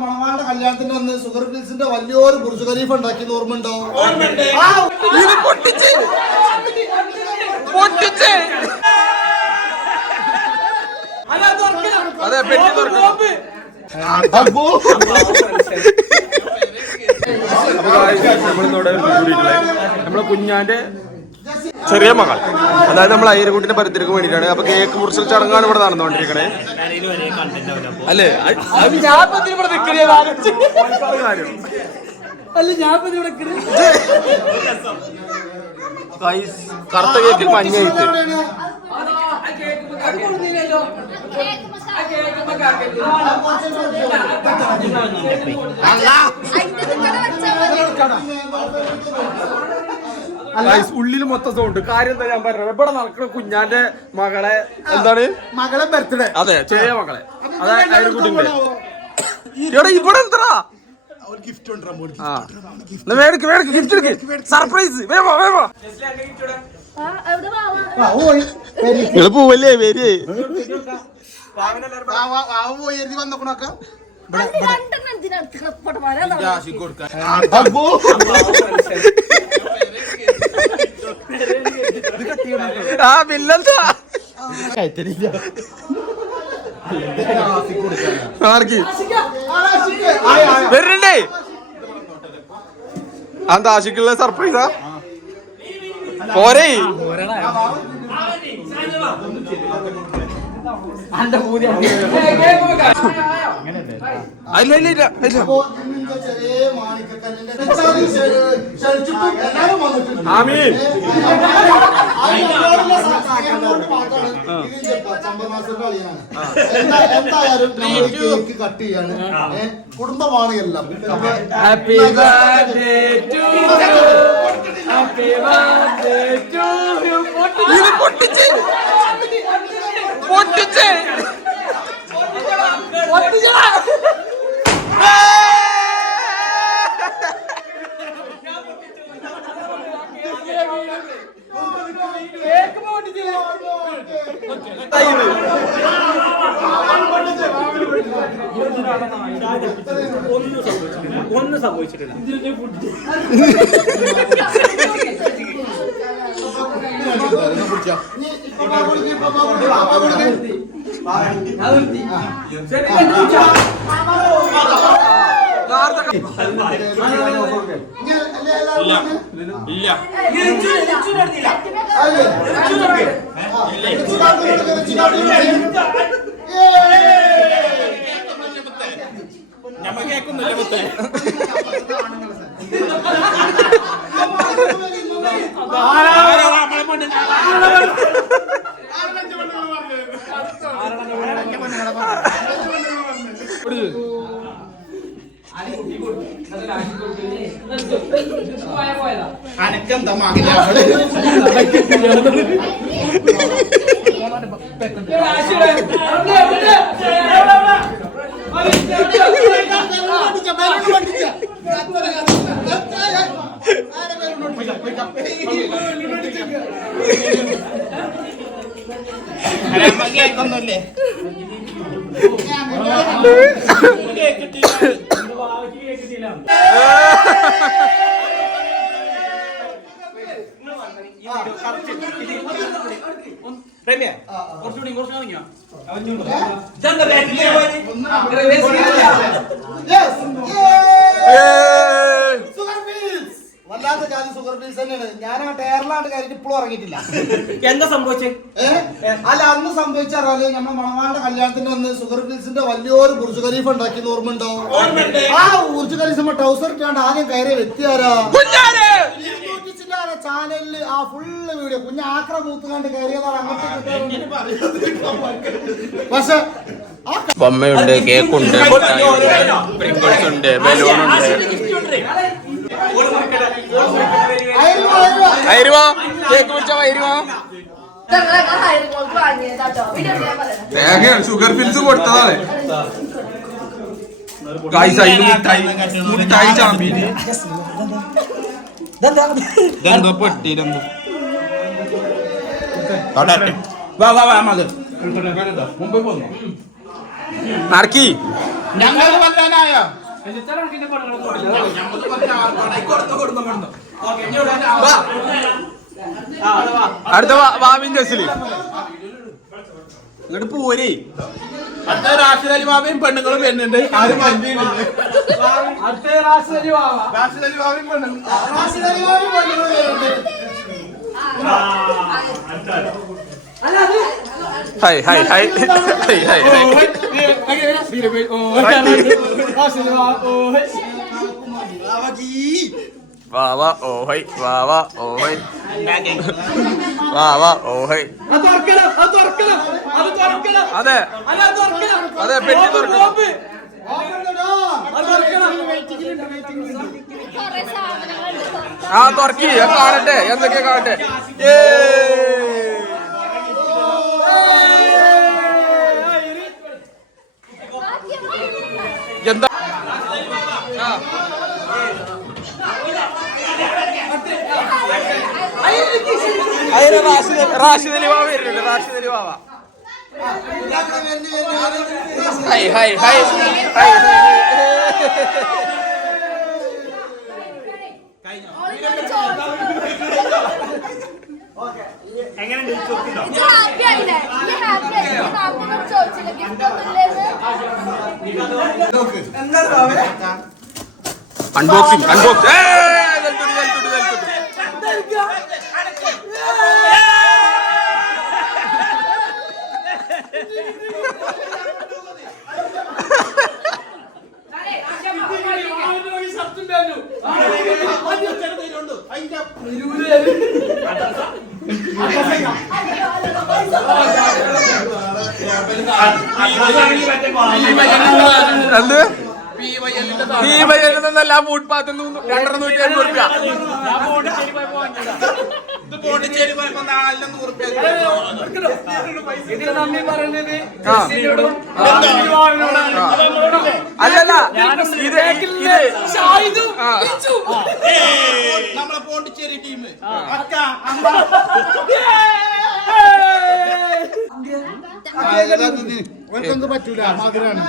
മണവാളുടെ കല്യാണത്തിന്റെ അന്ന് ഷുഗർ ഫിൽസിന്റെ വലിയൊരു ബുർജ് ഖലീഫ ഉണ്ടാക്കി ഓർമ്മയുണ്ടോ? അതെ പെട്ടി നമ്മളെ കുഞ്ഞാന്റെ ചെറിയ മകൾ, അതായത് നമ്മൾ അയ്യരക്കുട്ടിന്റെ പരിത്തിരിക്ക് വേണ്ടിയിട്ടാണ്. അപ്പൊ കേക്ക് മുറിച്ചൽ ചടങ്ങാണ് ഇവിടെ നടന്നുകൊണ്ടിരിക്കണേ അല്ലേ? കറുത്ത കേക്കിൽ മഞ്ഞായിട്ട് ഉള്ളിൽ മൊത്തം സൗണ്ട്. കാര്യം എന്താ ഞാൻ പറഞ്ഞത്, ഇവിടെ നടക്കുന്ന കുഞ്ഞാന്റെ മകളെ എന്താണ് മകളെ ബർത്ത്ഡേ. അതെ, ചെറിയ മകളെ. അതായത് അയ്യരക്കുട്ടിന്റെ ഇവിടെ എന്താ സർപ്രൈസ്. പോവല്ലേ പേര് വന്നോക്കണൊക്കെ ആ പിന്നെന്താ വരുന്നുണ്ടേ. എന്താ ആശിക്കുള്ള സർപ്രൈസാ? പോരേ എന്തായാലും കേക്ക് കട്ട് ചെയ്യാണ്. കുടുംബമാണ് എല്ലാം. Happy birthday to happy birthday to ഇത് പൊട്ടിച്ചേ പൊട്ടിച്ചേ ഒന്നും സംഭവിച്ചിട്ടില്ല. ഞമ്മ കേൾക്കുന്നില്ല മുത്തേ. അനക്കെന്താ കേൾക്കൊന്നുമില്ലേ? വല്ലാത്ത ജാതി ഷുഗർ ഫീൽസ് തന്നെയാണ്. ഞാൻ ആ ടയറിലാണ്ട് കയറിയിട്ട് ഇപ്പോഴും ഇറങ്ങിയിട്ടില്ല. എന്താ സംഭവിച്ചേ? അല്ല, അന്ന് സംഭവിച്ചറിയാല് നമ്മുടെ മണവാളുടെ കല്യാണത്തിന്റെ അന്ന് ഷുഗർ ഫീൽസിന്റെ വലിയൊരു ബുർജ് ഖലീഫ ഉണ്ടാക്കി ഓർമ്മയുണ്ടോ? ആ ബുർജ് ഖലീഫ ട്രൗസർ ഇട്ടാണ്ട് ആദ്യം കയറിയ വ്യക്തിയാരാ? ചാനലില് ആ ഫുള്ള് വീഡിയോ കുഞ്ഞ് ആക്ര മൂത്തുകാണ്ട് കയറിയതാണ്. അങ്ങോട്ട് പക്ഷെ ബൊമ്മയുണ്ട്, കേക്കുണ്ട്, പ്രിങ്കിൾസ് ഉണ്ട്, ബലൂണുണ്ട്. കേക്ക് മുറിച്ച തേങ്ങയാണ് ഷുഗർ ഫിൽസ് കൊടുത്തതാണ്. മുട്ടായി ചാമ്പീന് പെട്ടിരുന്നു. മുമ്പ് പോന്നു നടക്കി ഞങ്ങൾ വരാനായോ അടുത്ത വാവിൻ ജസില് ഇങ്ങോട്ട് പോരേ അടുത്ത റാഷിദ് അലി ബാബയും പെണ്ണുങ്ങളും വരുന്നുണ്ട് ആരും വണ്ടിയിട്ടുണ്ട് റാഷിദ് അലി ബാബയും പെണ്ണുങ്ങളും hi hi hi hi hi വാവ ഓഹൈ വാവ ഓഹൈ വാവ ഓഹൈ അതെ അതെ പെട്ടി തുറക്കണം ആ തുറക്കി കാണട്ടെ എന്തൊക്കെയാ കാണട്ടെ എന്താ റാഷിദ് അലി ബാബ വരുന്നുണ്ട് Rashid Ali Baba hi hi hi hi unboxing unbox എന്ത് ഈ വയ്യല്ല ഫുട്പാത്തിൽ 250 രൂപ അല്ലല്ല നമ്മളെ പോണ്ടിച്ചേരി ടീം പറ്റൂല മധുരാണ്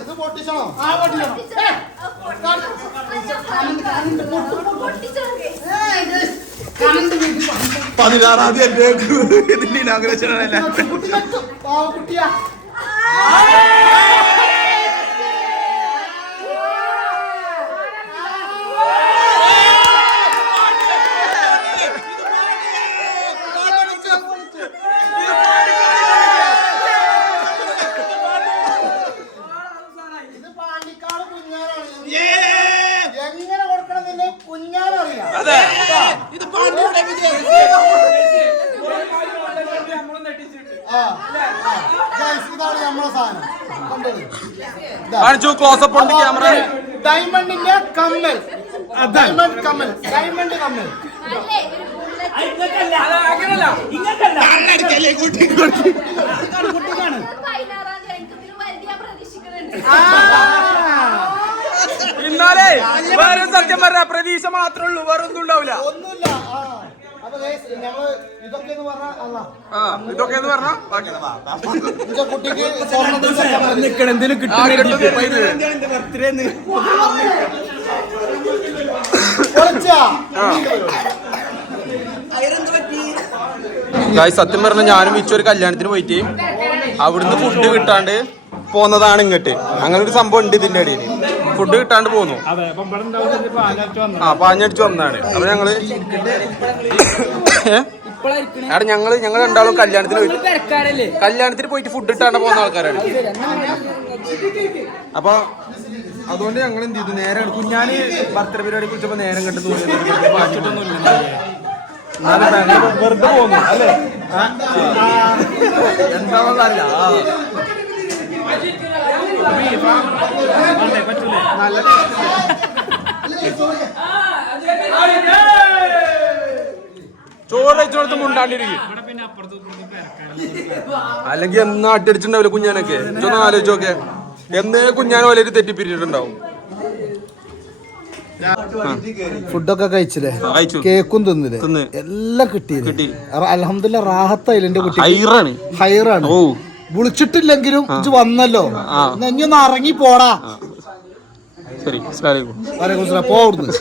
ഇത് പൊട്ടിച്ചോ ആ പൊട്ടിച്ചോ 16-ാം തീയതി ഇതിന്റെ ഇനാഗുറേഷൻ ആണല്ലേ കുട്ടിയാ ക്ലോസപ്പ് ഉണ്ട് ക്യാമറ ഡയമണ്ടിന്റെ കമ്മൽ ഡയമണ്ട് കമ്മൽ ഡയമണ്ട് കമ്മൽ ഇന്നാലേ വേറെ സത്യം പറഞ്ഞ പ്രതീക്ഷ മാത്രമേ ഉള്ളൂ വേറെ ഒന്നും ഉണ്ടാവില്ല ഒന്നുമില്ല ഇതൊക്കെ പറഞ്ഞ കുട്ടിക്ക് സത്യം പറഞ്ഞ ഞാനും ഒരു കല്യാണത്തിന് പോയിട്ട് അവിടുന്ന് ഫുഡ് കിട്ടാണ്ട് പോന്നതാണ് ഇങ്ങോട്ട് അങ്ങനെ ഒരു സംഭവം ഉണ്ട് ഇതിന്റെ ഇടയിൽ ഫുഡ് കിട്ടാണ്ട് പോന്നു ആ പാഞ്ഞടിച്ച് വന്നതാണ് അപ്പൊ ഞങ്ങൾ രണ്ടാളും കല്യാണത്തിന് പോയിട്ട് ഫുഡ് ഇട്ടാണ്ട് പോകുന്ന ആൾക്കാരാണ് അപ്പൊ അതുകൊണ്ട് ഞങ്ങൾ എന്ത് ചെയ്തു നേരെ കുഞ്ഞാന് ബർത്ത്ഡേ പരിപാടി കുറിച്ചപ്പോ നേരം കണ്ടു തോന്നി വെറുതെ പോന്നു അല്ലേ ചോറ് വെച്ചോടത്ത് മുണ്ടാണ്ടിരിക്കും അല്ലെങ്കിൽ എന്നാ അട്ടിയടിച്ചിട്ടുണ്ടാവില്ല കുഞ്ഞാനൊക്കെ ഇതൊന്നും ആലോചിച്ചോക്കെ എന്നേ കുഞ്ഞാൻ പോലെ തെറ്റിപ്പിരിച്ചിട്ടുണ്ടാവും. ഫുഡൊക്കെ കഴിച്ചില്ലേ? കഴിച്ചു. കേക്കും തിന്നില്ലേ? തിന്ന്. എല്ലാം കിട്ടി. അൽഹംദുലില്ലാ റാഹത്തായില്ല എന്റെ കുട്ടി. ഹൈറാണ്. ഓ വിളിച്ചിട്ടില്ലെങ്കിലും ഇജ്ജ് വന്നല്ലോ. ഇനി ഒന്ന് ഇറങ്ങി പോടാ. ശരി, അസ്സലാമു അലൈക്കും. വലൈക്കും സലാം. പോ അവിടുന്ന്.